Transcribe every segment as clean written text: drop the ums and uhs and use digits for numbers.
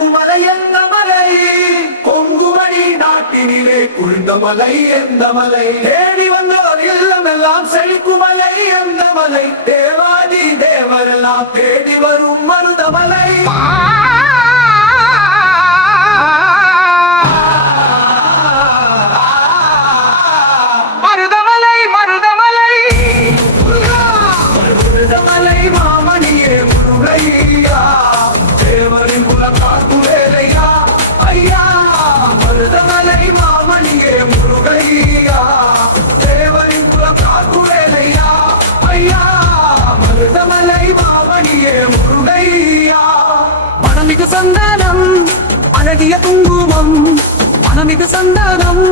குமலை எந்த மலை கொங்குமணி நாட்டினிலே குளிர்ந்த மலை எந்த மலை தேடி வந்தவர் இல்லமெல்லாம் செழிக்குமலை எந்த மலை தேவாதி தேவரெல்லாம் தேடி வரும் மருதமலை மனமிகு சந்தானம் அழகிய குங்குமம் மனமிகு சந்தானம்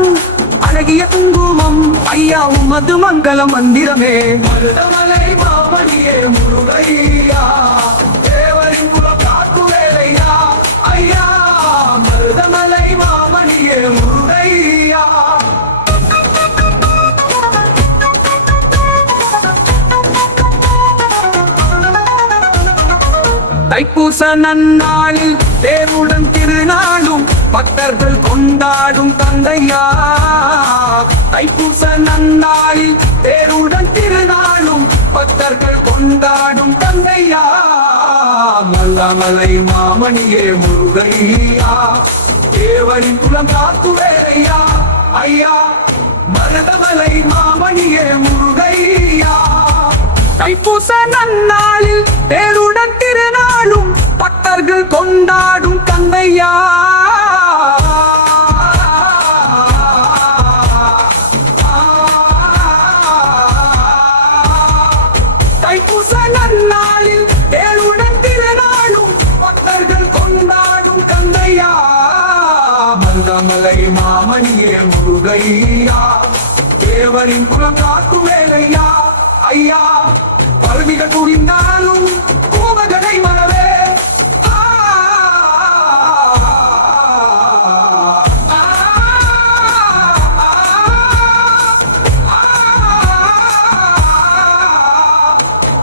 அழகிய குங்குமம் ஐயா உமது மங்கள மந்திரமே மருதமலை மாமணியே முருகையா தேவரின் குலம் காக்கும் வேலையா ஐயா மருதமலை மாமணியே முருகையா தைப்பூச நன்னாளில் தேருடன் திருநாளும் பக்தர்கள் கொண்டாடும் தந்தையா தைப்பூச நன்னாளில் தேருடன் திருநாளும் பக்தர்கள் கொண்டாடும் தந்தையா மல்லமலை மாமணியே முருகையா தேவரின் குலம் காக்கும் வேலையா ஐயா மருதமலை மாமணியே முருகையா தைப்பூச நன்னாளில் தேருடன் திருநாளும் பக்தர்கள் கொண்டாடும் தந்தையா தைப்பூச நன்னாளில் தேருடன் திருநாளும் பக்தர்கள் கொண்டாடும் தந்தையா மருதமலை மாமணியே முருகையா தேவரின் குலம் காக்கும் வேலையா ஐயா பருவிகள் புரிந்தாலும் கோபகனை மறவே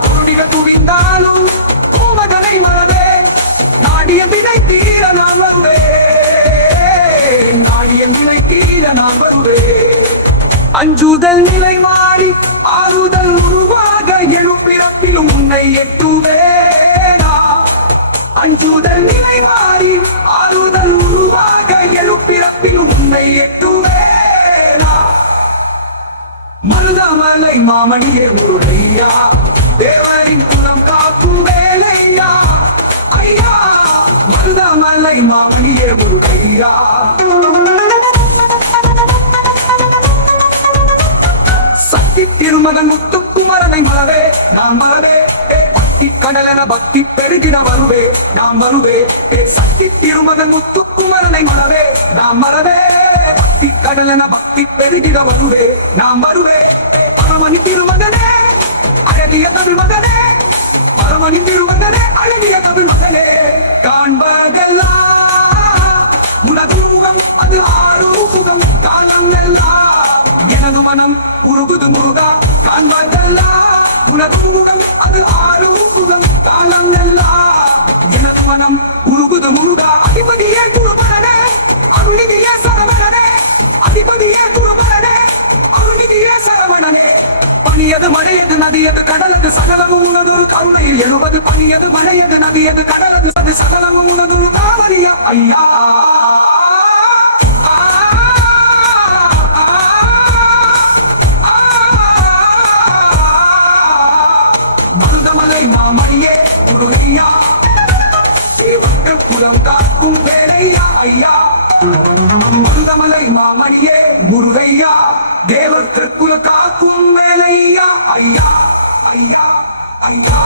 பருவிகள் புரிந்தாலும் கோபகனை மறவே நாடிய வினை தீர நான் வருவேன் நாடிய வினை தீர நான் வருவேன் அஞ்சுதல் நிலை மாறி ஆறுதல் உருவாக எழுப்பிறப்பிலும் உன்னை எட்டுவேனா அஞ்சுதல் நிலை மாறி ஆறுதல் உருவாக எழுப்பிறப்பிலும் உன்னை எட்டுவேனா மருதமலை மாமணியே முருகையா தேவரின் குலம் காக்கும் வேலையா ஐயா மருதமலை மாமணியே முருகையா திருமகன் முத்துக்குமரனை மலவே நான் மலவே பக்தி கடலென பக்தி பெருகிட வருவே நான் வருவே சக்தி திருமகன் முத்துக்குமரனை மலவே நான் மலவே பக்தி கடலென பக்தி பெருகிட வருவே நான் வருவே பரமணி திருமகனே அழகிய தமிழ் மகனே பரமணி திருமகனே அழகிய தமிழ் மகனே காண்பதெல்லாம் உனது முகம் அது ஆறுமுகம் காலம் எல்லாம் எனது மனம் உருகுது முருகா காண்பதெல்லாம் உனது முகம் அது ஆறுமுகம் காலம் எல்லாம் எனது மனம் உருகுது முருகா அதிபதியே குருபரனே அருள்நிதியே சரவணனே அதிபதியே குருபரனே அருள்நிதியே சரவணனே பணியது மழையது நதியது கடலது சகலமும் உனதொரு கருணையில் எழுவது பணியது மழையது நதியது கடலது அது சகலமும் உனதொரு தாவரியா ஐயா மருதமலை மாமணியே முருகையா தேவர்கள் குலம் காக்கும் வேலையா ஐயா மருதமலை மாமணியே முருகையா தேவர்கள் குலம் காக்கும் வேலையா ஐயா ஐயா ஐயா